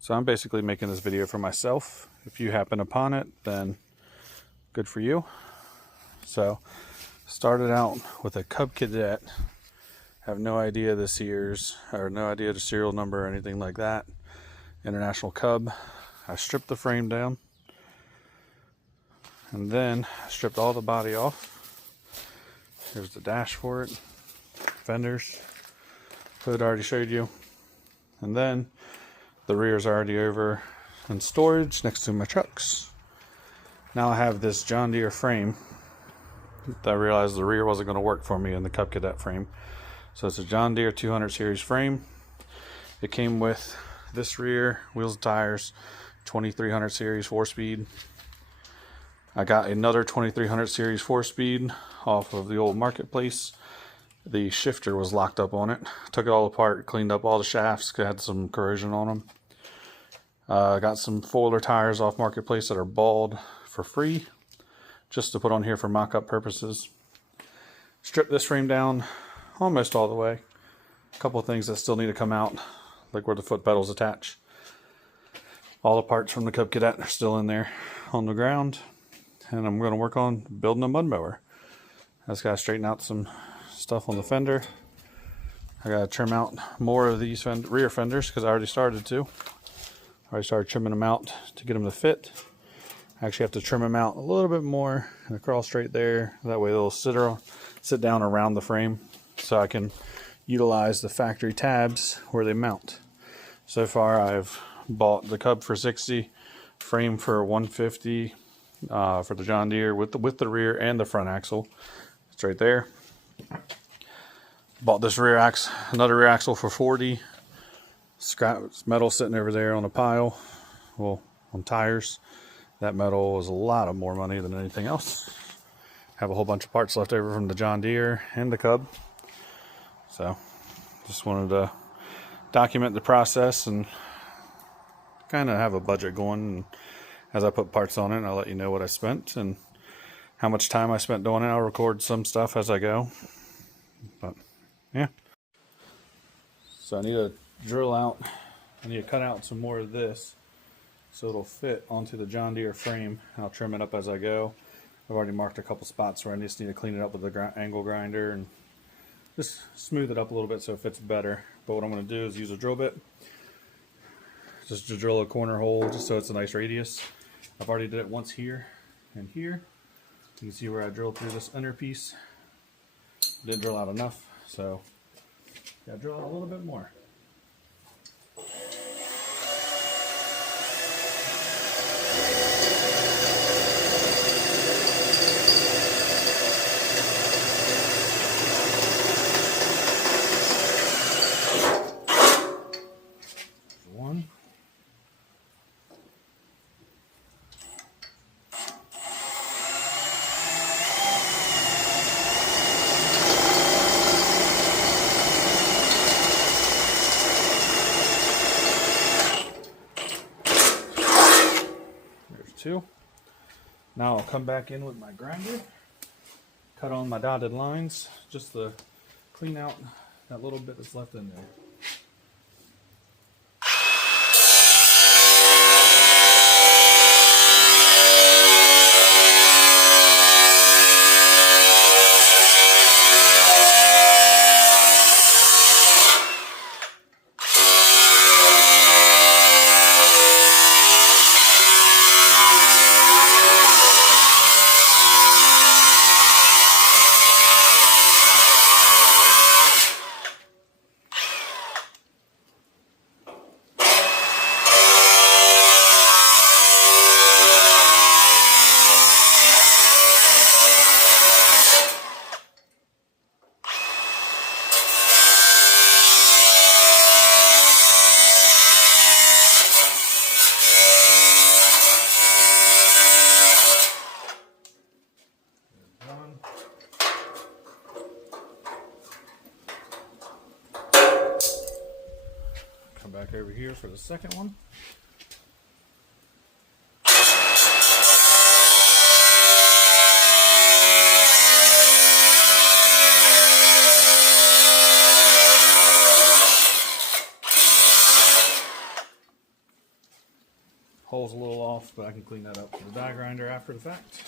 So I'm basically making this video for myself. If you happen upon it, then good for you. So started out with a Cub Cadet. Have no idea this year's, or no idea the serial number or anything like that. International Cub. I stripped the frame down, and then I stripped all the body off. Here's the dash for it, fenders, hood I already showed you, and then the rear's already over in storage next to my trucks. Now I have this John Deere frame. I realized the rear wasn't going to work for me in the Cub Cadet frame. So it's a John Deere 200 series frame. It came with this rear, wheels and tires, 2300 series 4-speed. I got another 2300 series 4-speed off of the old marketplace. The shifter was locked up on it. Took it all apart, cleaned up all the shafts, had some corrosion on them. Got some foiler tires off marketplace that are bald for free, just to put on here for mock-up purposes. Stripped this frame down almost all the way. A couple of things that still need to come out, like where the foot pedals attach. All the parts from the Cub Cadet are still in there on the ground, and I'm going to work on building a mud mower. I just got to straighten out some stuff on the fender. I got to trim out more of these rear fenders because I already started to. I already started trimming them out to get them to fit. I actually have to trim them out a little bit more and across straight there. That way they'll sit down around the frame so I can utilize the factory tabs where they mount. So far I've bought the Cub for $60, frame for $150 for the John Deere with the rear and the front axle. It's right there. Bought this another rear axle for $40. Scrap metal sitting over there on a pile, well, on tires. That metal was a lot of more money than anything else. Have a whole bunch of parts left over from the John Deere and the Cub. So just wanted to document the process and kind of have a budget going. And as I put parts on it, I'll let you know what I spent and how much time I spent doing it. I'll record some stuff as I go. But yeah. So I need to I need to cut out some more of this so it'll fit onto the John Deere frame. I'll trim it up as I go. I've already marked a couple spots where I just need to clean it up with the angle grinder and just smooth it up a little bit so it fits better. But what I'm going to do is use a drill bit just to drill a corner hole just so it's a nice radius. I've already did it once here and here. You can see where I drilled through this inner piece. Didn't drill out enough, so gotta drill out a little bit more. One. There's two. Now I'll come back in with my grinder, cut on my dotted lines, just to clean out that little bit that's left in there. Come back over here for the second one. Hole's a little off, but I can clean that up with the die grinder after the fact.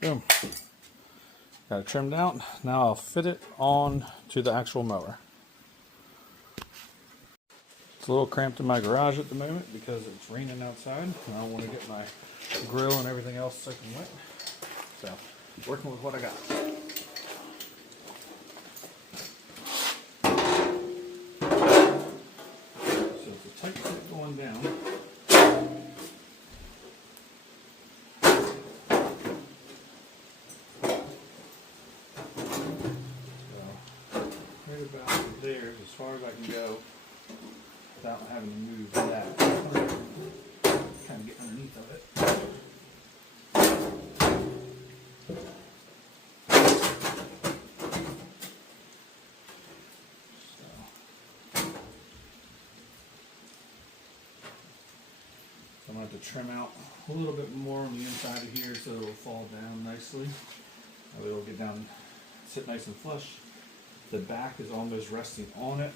Boom. Got it trimmed out. Now I'll fit it on to the actual mower. It's a little cramped in my garage at the moment because it's raining outside and I don't want to get my grill and everything else soaking wet. So, working with what I got. So it's a tight fit going down. About there, as far as I can go without having to move that. Kind of get underneath of it. So I'm going to have to trim out a little bit more on the inside of here so it'll fall down nicely. It'll get down, sit nice and flush. The back is almost resting on it.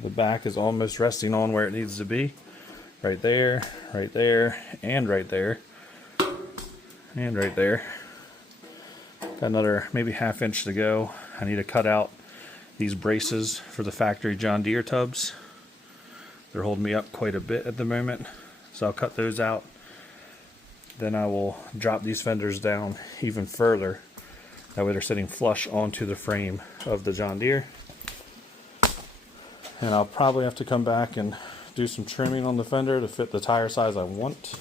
The back is almost resting on where it needs to be. Right there, and right there, and right there. Got another maybe ½ inch to go. I need to cut out these braces for the factory John Deere tubs. They're holding me up quite a bit at the moment, so I'll cut those out. Then I will drop these fenders down even further. That way they're sitting flush onto the frame of the John Deere. And I'll probably have to come back and do some trimming on the fender to fit the tire size I want.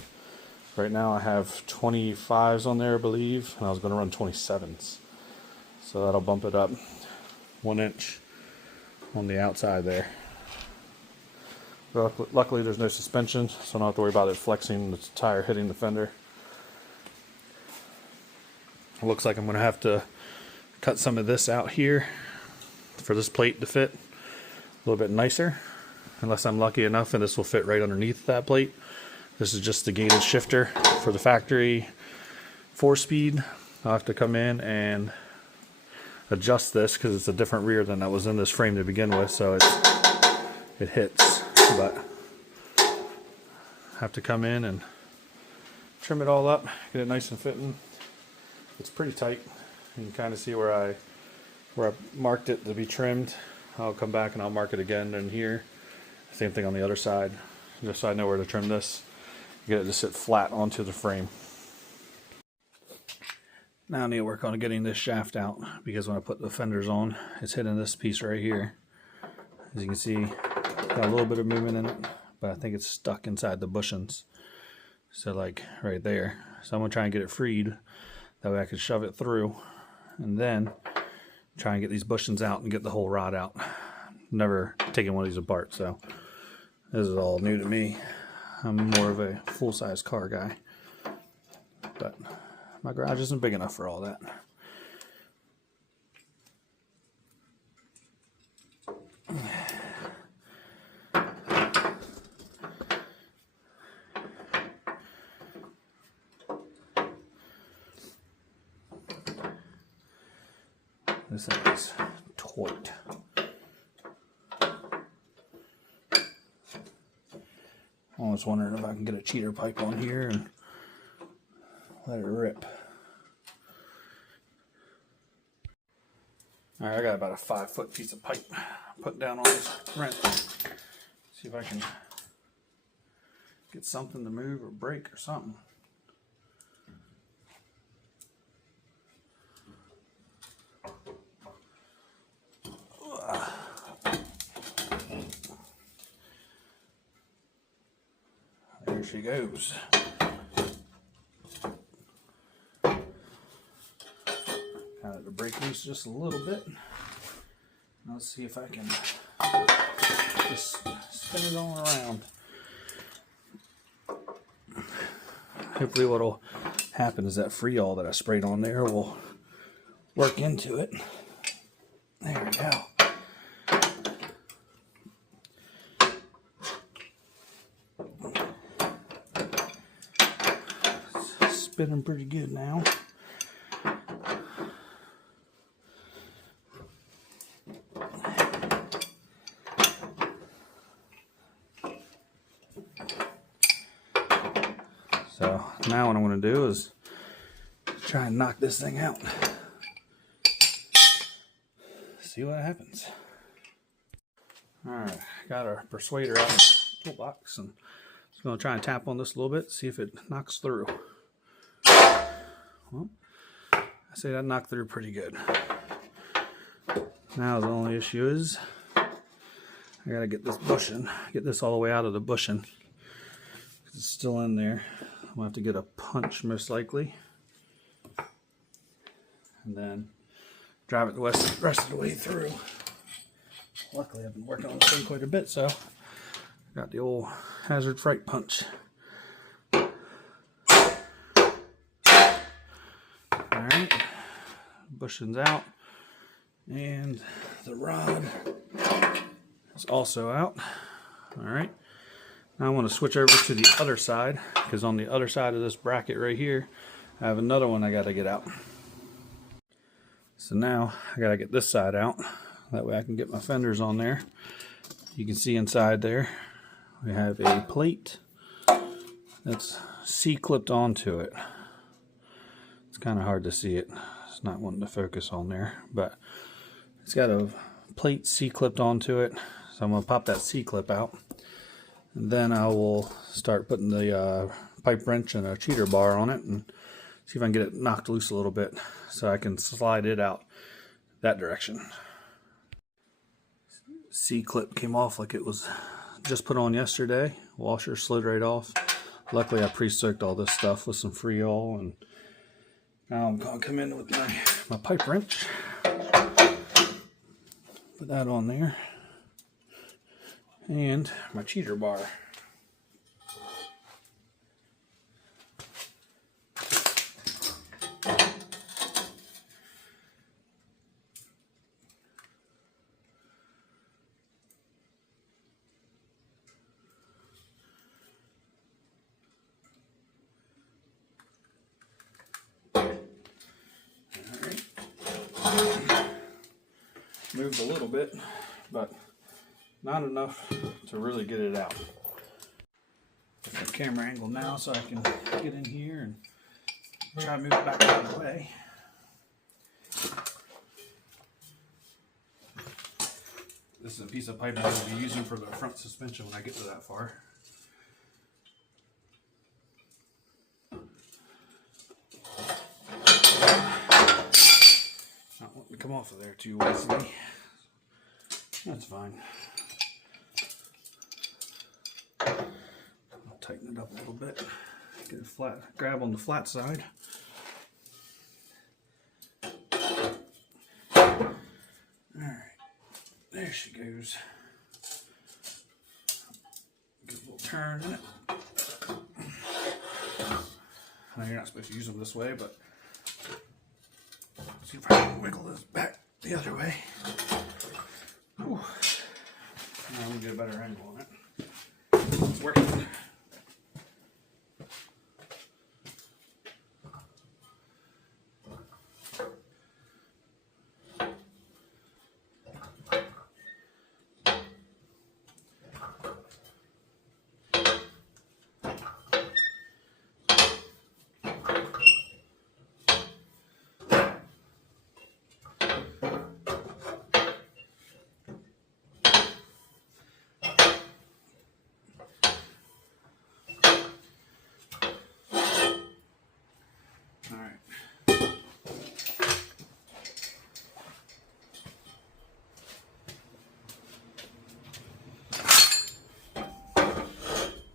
Right now I have 25s on there, I believe, and I was going to run 27s. So that'll bump it up 1 inch on the outside there. Luckily there's no suspension, so I don't have to worry about it flexing, the tire hitting the fender. It looks like I'm going to have to cut some of this out here for this plate to fit a little bit nicer, unless I'm lucky enough and this will fit right underneath that plate. This is just the gated shifter for the factory 4-speed. I'll have to come in and adjust this because it's a different rear than that was in this frame to begin with, so it hits, but I have to come in and trim it all up, get it nice and fitting. It's pretty tight. You can kind of see where I marked it to be trimmed. I'll come back and I'll mark it again in here. Same thing on the other side, just so I know where to trim this. Get it to sit flat onto the frame. Now I need to work on getting this shaft out because when I put the fenders on, it's hitting this piece right here. As you can see, got a little bit of movement in it, but I think it's stuck inside the bushings. So like right there. So I'm gonna try and get it freed. That way I can shove it through and then try and get these bushings out and get the whole rod out. Never taken one of these apart, so this is all new to me. I'm more of a full-size car guy, but my garage isn't big enough for all that. This is taut. I was wondering if I can get a cheater pipe on here and let it rip. Alright, I got about a 5-foot piece of pipe put down on this wrench. See if I can get something to move or break or something. There she goes. Kind of to break loose just a little bit. Let's see if I can just spin it all around. Hopefully what'll happen is that Freol that I sprayed on there will work into it. There we go. It's spinning pretty good now. So now what I'm going to do is try and knock this thing out. See what happens. Alright, got our persuader out of the toolbox and just going to try and tap on this a little bit, see if it knocks through. Well, I say that knocked through pretty good. Now the only issue is I got to get this bushing, get this all the way out of the bushing. It's still in there. I'm going to have to get a punch most likely. And then drive it the rest of the way through. Luckily I've been working on this thing quite a bit, so I got the old hazard fright punch. Alright, bushing's out. And the rod is also out. Alright. Now I want to switch over to the other side, because on the other side of this bracket right here, I have another one I got to get out. So now I got to get this side out. That way I can get my fenders on there. You can see inside there we have a plate that's C-clipped onto it. It's kind of hard to see it. It's not wanting to focus on there, but it's got a plate C-clipped onto it. So I'm going to pop that C-clip out. And then I will start putting the pipe wrench and a cheater bar on it and see if I can get it knocked loose a little bit so I can slide it out that direction. C-clip came off like it was just put on yesterday. Washer slid right off. Luckily I pre-soaked all this stuff with some Freol, and now I'm going to come in with my pipe wrench. Put that on there. And my cheater bar. Moved a little bit, but not enough to really get it out. Get the camera angle now so I can get in here and try to move it back out of the way. This is a piece of pipe I'm going to be using for the front suspension when I get to that far. Not wanting to come off of there too easily. That's fine. I'll tighten it up a little bit. Get it flat. Grab on the flat side. Alright. There she goes. Get a little turn in it. I know you're not supposed to use them this way, but see if I can wiggle this back the other way. Whew. Now I'm going to get a better angle on it. It's working.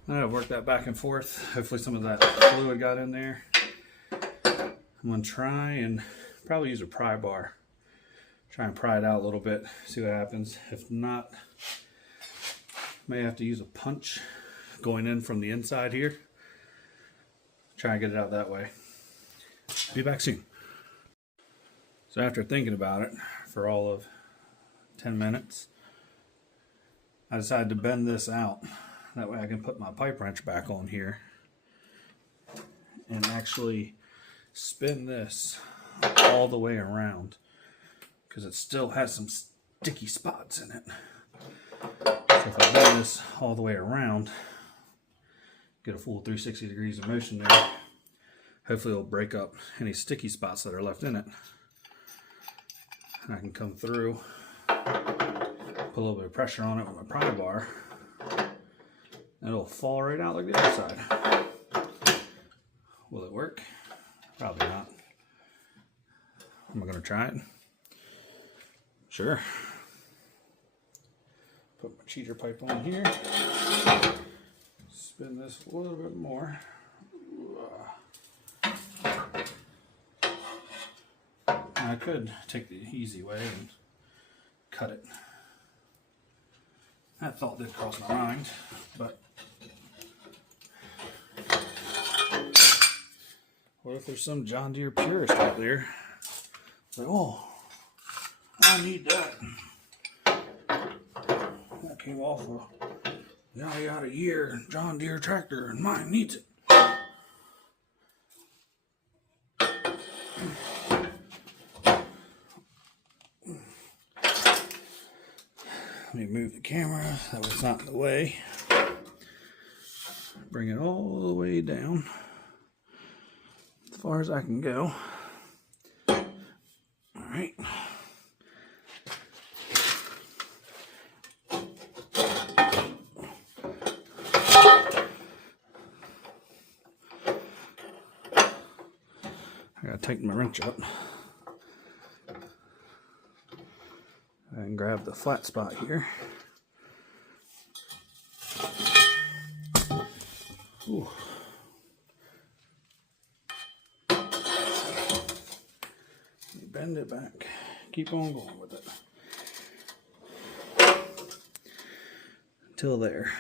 I've worked that back and forth. Hopefully some of that fluid got in there. I'm going to try and probably use a pry bar. Try and pry it out a little bit, see what happens. If not, may have to use a punch going in from the inside here. Try and get it out that way. Be back soon. So after thinking about it for all of 10 minutes, I decided to bend this out. That way I can put my pipe wrench back on here and actually spin this all the way around, because it still has some sticky spots in it. So if I bend this all the way around, get a full 360 degrees of motion there, hopefully it'll break up any sticky spots that are left in it. And I can come through, put a little bit of pressure on it with my pry bar, and it'll fall right out like the other side. Will it work? Probably not. Am I going to try it? Sure. Put my cheater pipe on here. Spin this a little bit more. I could take the easy way and cut it. That thought did cross my mind, but what if there's some John Deere purist out there? Like, oh, I need that. That came off a yada year John Deere tractor, and mine needs it. Let me move the camera, that way it's not in the way. Bring it all the way down, as far as I can go. Alright. I gotta tighten my wrench up. And grab the flat spot here. Ooh. Bend it back. Keep on going with it. Until there.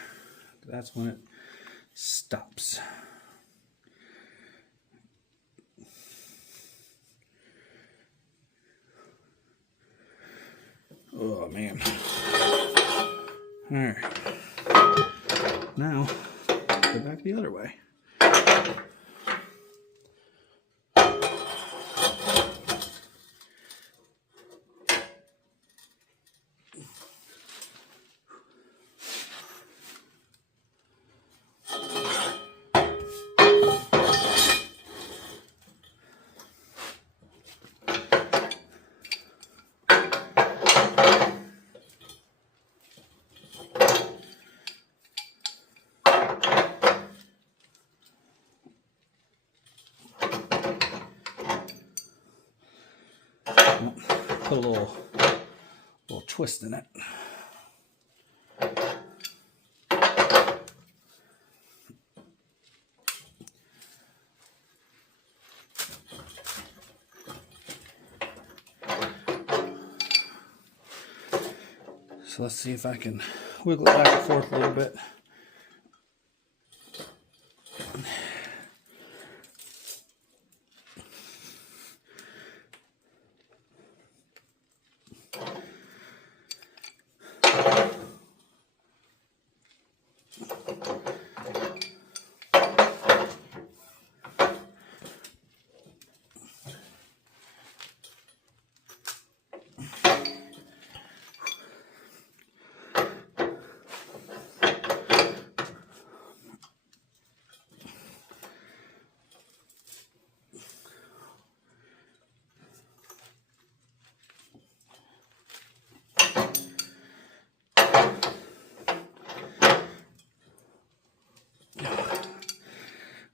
That's when it stops. Oh man. Alright. Now, go back the other way. Put a little twist in it. So let's see if I can wiggle it back and forth a little bit.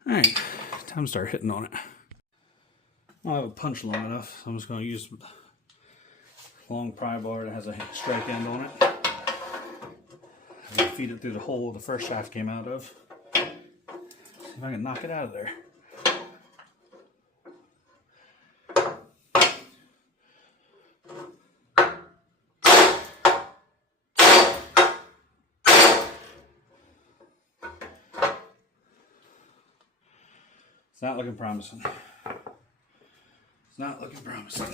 Alright, time to start hitting on it. I don't have a punch long enough, so I'm just going to use a long pry bar that has a strike end on it. I'm going to feed it through the hole the first shaft came out of. See if I can knock it out of there. It's not looking promising. It's not looking promising.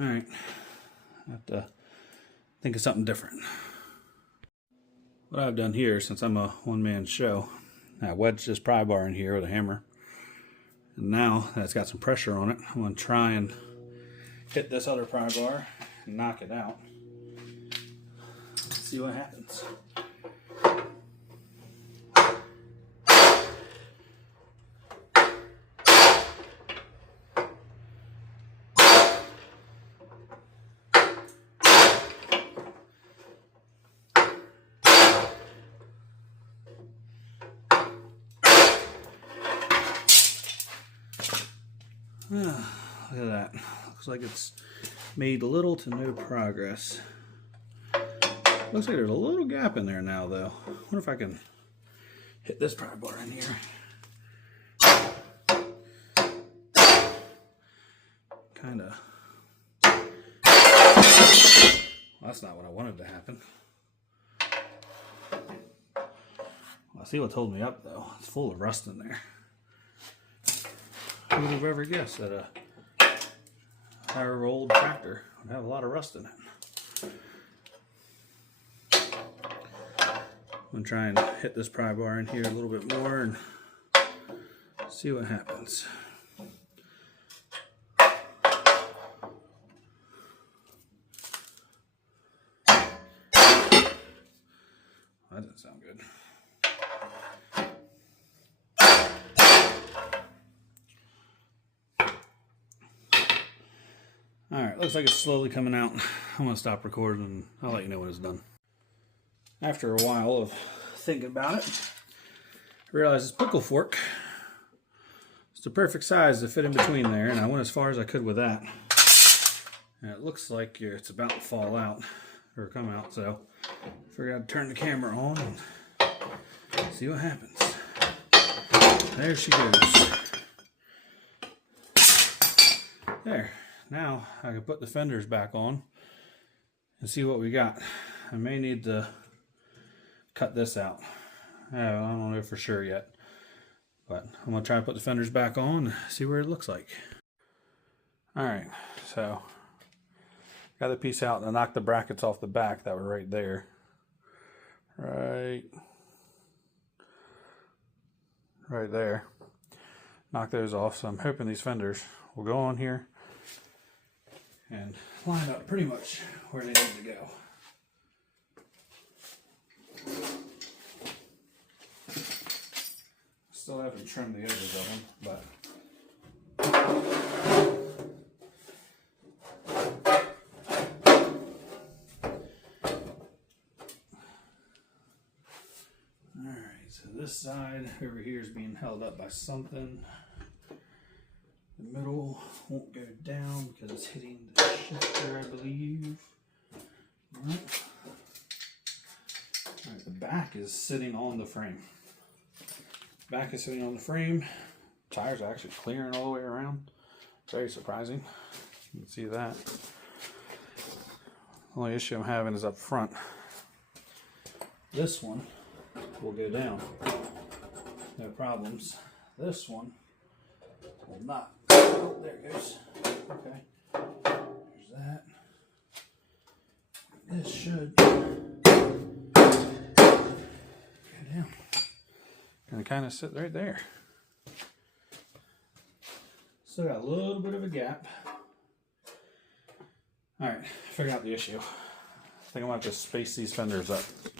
All right, I have to think of something different. What I've done here, since I'm a one-man show, I wedged this pry bar in here with a hammer. And now that it's got some pressure on it, I'm going to try and hit this other pry bar and knock it out. Let's see what happens. Look at that. Looks like it's made little to no progress. Looks like there's a little gap in there now, though. I wonder if I can hit this pry bar in here. Kind of. Well, that's not what I wanted to happen. Well, I see what's holding me up, though. It's full of rust in there. Who would have ever guessed that a old tractor would have a lot of rust in it? I'm going to try and hit this pry bar in here a little bit more and see what happens. That doesn't sound good. Alright, looks like it's slowly coming out. I'm going to stop recording and I'll let you know when it's done. After a while of thinking about it, I realized this pickle fork is the perfect size to fit in between there, and I went as far as I could with that. And it looks like it's about to fall out, or come out, so I figured I'd turn the camera on and see what happens. There she goes. There. Now I can put the fenders back on and see what we got. I may need to cut this out. I don't know for sure yet, but I'm gonna try to put the fenders back on and see what it looks like. All right, so got the piece out and I knocked the brackets off the back that were right there. Right there. Knock those off, so I'm hoping these fenders will go on here and line up pretty much where they need to go. Still haven't trimmed the edges of them, but alright, so this side over here is being held up by something. The middle won't go down because it's hitting the shifter, I believe. Alright, the back is sitting on the frame. Back is sitting on the frame. Tires are actually clearing all the way around. Very surprising. You can see that. The only issue I'm having is up front. This one will go down. No problems. This one will not. Oh, there it goes. Okay. There's that. This should go down. And kind of sit right there. Still got a little bit of a gap. Alright, figure out the issue. I think I'm going to have to space these fenders up. I'm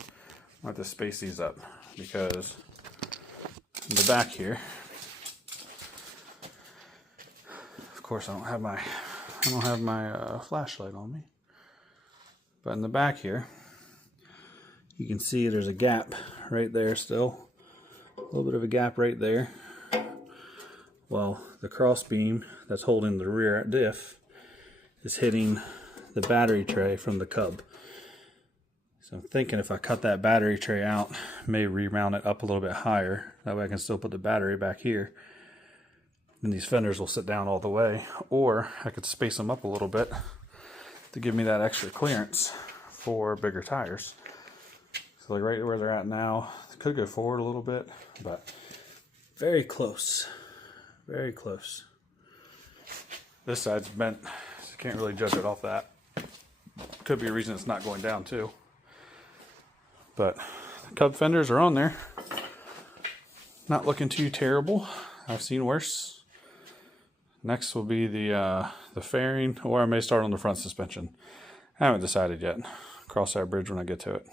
going to have to space these up because in the back here, of course I don't have my flashlight on me. But in the back here, You can see there's a gap right there still. A little bit of a gap right there. Well, the cross beam that's holding the rear diff is hitting the battery tray from the cub. So I'm thinking if I cut that battery tray out, may remount it up a little bit higher. That way I can still put the battery back here. And these fenders will sit down all the way. Or I could space them up a little bit to give me that extra clearance for bigger tires. So like right where they're at now, could go forward a little bit, but very close. Very close. This side's bent, so you can't really judge it off that. Could be a reason it's not going down too. But the cub fenders are on there. Not looking too terrible. I've seen worse. Next will be the fairing, or I may start on the front suspension. I haven't decided yet. Cross that bridge when I get to it.